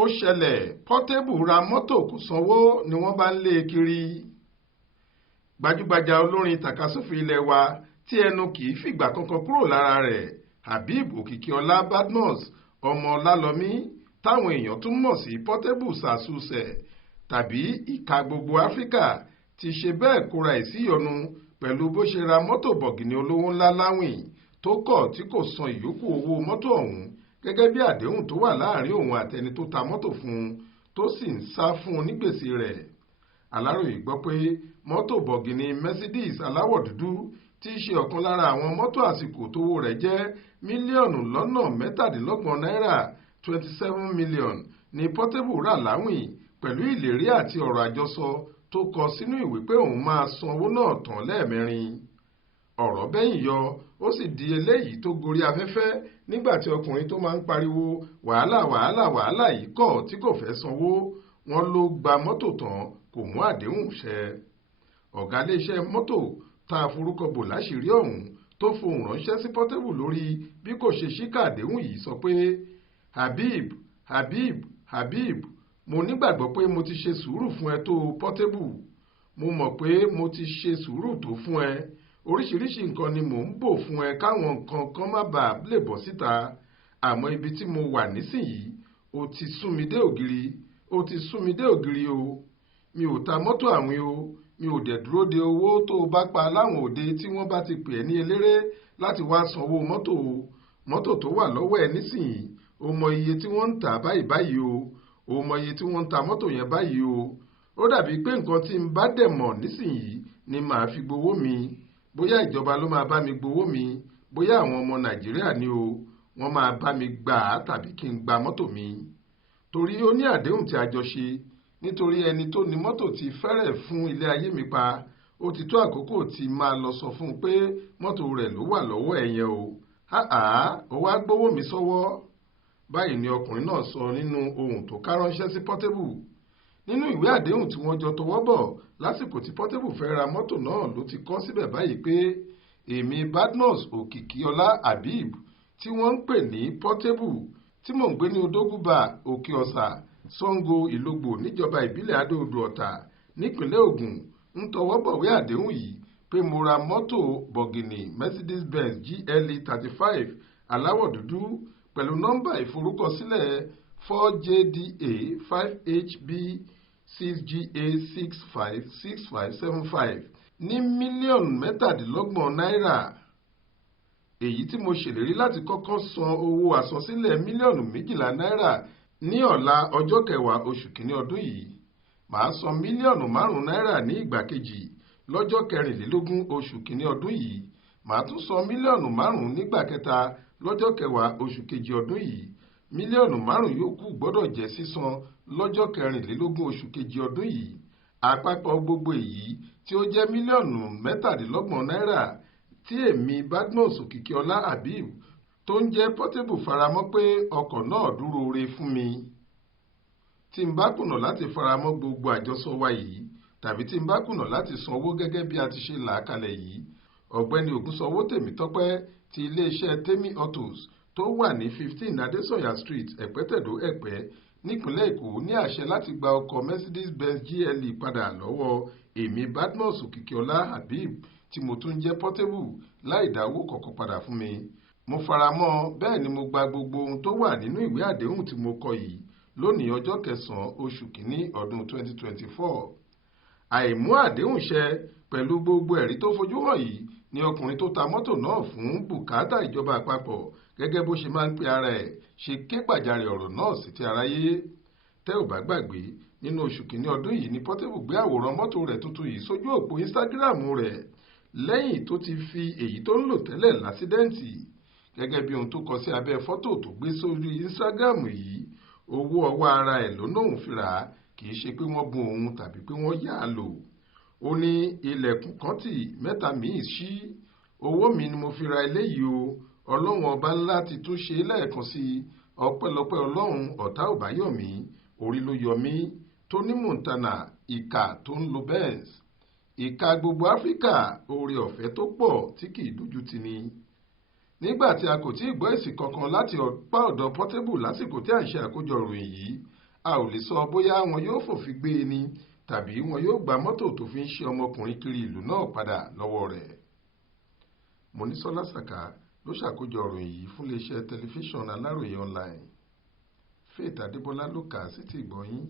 ó ṣẹlẹ̀ Portable ra mọ́tò kò sanwó ni wọ́n bá ń lé e kiri. Gbajúgbajà olórin tàkasúfèé ilẹ̀ wa tí ẹnu kì í fìgbà kankan kúrò lára rẹ̀ Habib Òkìkíọlá Badmus ọmọ Ọlálọ́mí táwọn èèyàn tún mọ̀ sí Portable sàṣùṣẹ̀ tàbí ìka gbogbo Áfíríkà ti ṣe bẹ́ẹ̀ kóra ìsíyọnu pẹ̀lú bó ṣe ra mọ́tò bọ̀gìnì olówó ńlá láwìn tó kọ̀ tí kò san ìyókù owó mọ́tò ọ̀hún gẹ́gẹ́ bí àdéhùn tó wà láàrin òun àtẹni tó ta mọ́tò fún un tó sì ń sá fún onígbèsè rẹ̀. Aláròyé gbọ́ pé mọ́tò bọ̀gìnì Mercedes aláwọ̀ dúdú tí í ṣe ọ̀kan lára àwọn mọ́tò àsìkò tówó rẹ̀ jẹ́ mílíọ̀nù lọ́nà mẹ́tàdínlọ́gbọ̀n náírà 27 million ni Portable rà láwìn pẹ̀lú ìlérí àti ọ̀rọ̀ àjọsọ tó kọ sínú ìwé pé òun máa san owó náà tán lẹ́ẹ̀mẹrin. Ọ̀rọ̀ bẹ́yìn yọ ó sì di eléyìí tó gorí afẹ́fẹ́ nígbà tí ọkùnrin tó máa ń pariwo wàhálà wàhálà wàhálà yìí kọ̀ tí kò fẹ́ sanwó wọn ló gba mọ́tò tán kò mú àdéhùn ṣẹ. Ọ̀gá iléeṣẹ́ mọ́tò tá a forúkọ bò láṣìírí ọ̀hún tó fohùn ránṣẹ́ sí Portable lórí bí kò ṣe ṣíkà àdéhùn yìí sọ pé Habib mo nígbàgbọ́ pé mo ti ṣe sùúrù fún ẹ tó Portable, mo mọ̀ pé mo ti ṣe sùúrù tó fún ẹ, oríṣiríṣi nǹkan ni mò ń bò fún ẹ káwọn nǹkan kan má bàa lè bọ́ síta, àmọ́ ibi tí mo wà nísìnyí ó ti sún mi dé ògiri o. Mi ò ta mọ́tò àwìn o, mi ò dẹ̀ dúró de owó tó o bá pa láwọn òde tí wọ́n bá ti pè ẹ́ ní eléré láti wá sanwó mọ́tò tó wà lọ́wọ́ ẹ nísìnyí o mọ iye tí wọ́n ń tà báyìí o mọ iye tí wọ́n ń ta mọ́tò yẹn báyìí o. Ó dàbí pé nǹkan tí n bá dẹ̀ mọ̀ nísìnyí ni màá fi gbowó mi, bóyá ìjọba ló máa bá mi gbowó mi, bóyá àwọn ọmọ Nàìjíríà ni o wọ́n máa bá mi gbà á tàbí kí n gba mọ́tò mi. Torí ó ní àdéhùn tí a jọ ṣe, nítorí ẹni tó ní mọ́tò ti fẹ́rẹ̀ fún ilé ayé mi pa, ó ti tó àkókò tí máa lọ sọ fún un pé mọ́tò rẹ̀ ló wà lọ́wọ́ ẹ̀ yẹn o. Ó wá gbowó mi sọ́wọ́. Báyìí ni ọkùnrin náà sọ nínú ohun tó ká ránṣẹ́ sí Portable. Nínú ìwé àdéhùn tí wọ́n jọ tọwọ́ bọ̀ lásìkò tí Portable fẹ́ ra mọ́tò náà ló ti kọ síbẹ̀ báyìí pé èmi Badmus Òkìkíọlá Habib tí wọ́n ń pè ní Portable tí mò ń gbé ní Odógúbà Òkè Ọ̀sà Sango Ìlógbò níjọba ìbílẹ̀ Adó-Odò Ọ̀tà nípínlẹ̀ Ògùn ń tọwọ́ bọ̀wé àdéhùn yìí pé mo ra mọ́tò bọ̀gìnì Mercedes-Benz GLE 35 aláwọ̀ dúdú pẹ̀lú nọ́mbà ìforúkọsílẹ̀ 4JDA 5HB 6GA 656575 ní mílíọ̀nù mẹ́tàdínlọ́gbọ̀n náírà. Èyí tí mo ṣèlérí láti kọ́kọ́ san owó àsansílẹ̀ mílíọ̀nù 12 náírà ní ọ̀la ọjọ́ 10 oṣù kìíní ọdún yìí. Màá san mílíọ̀nù 5 náírà ní ìgbà kejì lọ́jọ́ 24 oṣù kìíní ọdún yìí. Màá tún san mílíọ̀nù 5 nígbà kẹta lọ́jọ́ 10 oṣù kejì ọdún yìí. Mílíọ̀nù 5 yòókù gbọ́dọ̀ jẹ́ sísan lọ́jọ́ 24 oṣù kejì ọdún yìí. Àpapọ̀ gbogbo èyí tí ó jẹ́ mílíọ̀nù 17 náírà tí èmi Badmus Òkìkíọlá Habib tó ń jẹ́ Portable faramọ́ pé ọkọ̀ náà dúró re fún mi. Tí n bá kùnà láti faramọ́ gbogbo àjọsọ wa yìí tàbí tí n bá kùnà láti sanwó gẹ́gẹ́ bí a ti ṣe là á kalẹ̀ yìí, ọ̀gbẹ́ni Ògúnsanwó Tèmítọ́pẹ́ ti iléeṣẹ́ Temi Autos tó wà ní 15 Adesanya Street Ẹ̀pẹ́tẹ̀dó Ẹ̀pẹ́ nípínlẹ̀ Èkó ní àṣẹ láti gba ọkọ̀ Mercedes-Benz GLE padà lọ́wọ́ èmi Badmus Òkìkíọlá Habib tí mo tún jẹ́ Portable láì dáwó kọ̀ọ̀kan padà fún mi. Mo faramọ́, bẹ́ẹ̀ ni mo gba gbogbo ohun tó wà nínú ìwé àdéhùn tí mo kọ yìí lónìí ọjọ́ 9 oṣù kìíní ọdún 2024. Àìmú àdéhùn ṣẹ pẹ̀lú gbogbo ẹ̀rí tó fojú hàn yìí ni ọkùnrin tó ta mọ́tò náà fún bùkátà ìjọba àpapọ̀ gẹ́gẹ́ bó ṣe máa ń pe ara ẹ̀ ṣe ké gbàjarè ọ̀rọ̀ náà sí ti aráyé. Tẹ́ ò bá gbàgbé, nínú oṣù kìíní ọdún yìí ni Portable gbé àwòrán mọ́tò rẹ̀ tuntun yìí sójú òpó Instagram rẹ̀ lẹ́yìn tó ti fi èyí tó ń lò tẹ́lẹ̀ lásídẹ́ǹtì. Gẹ́gẹ́ bí ohun tó kọ sí abẹ́ fọ́tò tó gbé sórí Instagram yìí, owó ọwọ́ ara ẹ̀ ló náà fi rà á, kì í ṣe pé wọ́n bùn òun tàbí pé wọ́n yá a lò. Ó ní ilẹ̀kùn kan tì mẹ́ta míì ṣí, owó mi ni mo fi ra eléyìí o, ọlọ́run ọba ńlá ti tún ṣe lẹ́ẹ̀kan sí i, ọpẹ́lọpẹ́ ọlọ́run ọ̀tá ò bá yọ̀ mí, orí ló yọ mí. Tony Montana ìkà tó ń lo Benz. Ìka gbogbo Áfíríkà, oore ọ̀fẹ́ tó pọ̀ tí kì í dojú tì ni. Nígbà tí a kò tí ì gbọ́ èsì kankan láti ọ̀pá ọ̀dọ̀ Portable lásìkò tí à ń ṣe àkójọ ìròyìn yìí, a ò lè sọ bóyá wọn yóò fòfin gbé e ni tàbí wọn yóò gba mọ́tò tó fi ń ṣe ọmọkùnrin kiri ìlú náà padà lọ́wọ́ rẹ̀. Monísọ́lá Sàká ló ṣàkójọ ìròyìn yìí fún iléeṣẹ́ tẹlifíṣàn Aláròye online. Faith Adébọlá ló kà á sétí ìgbọ́ yín.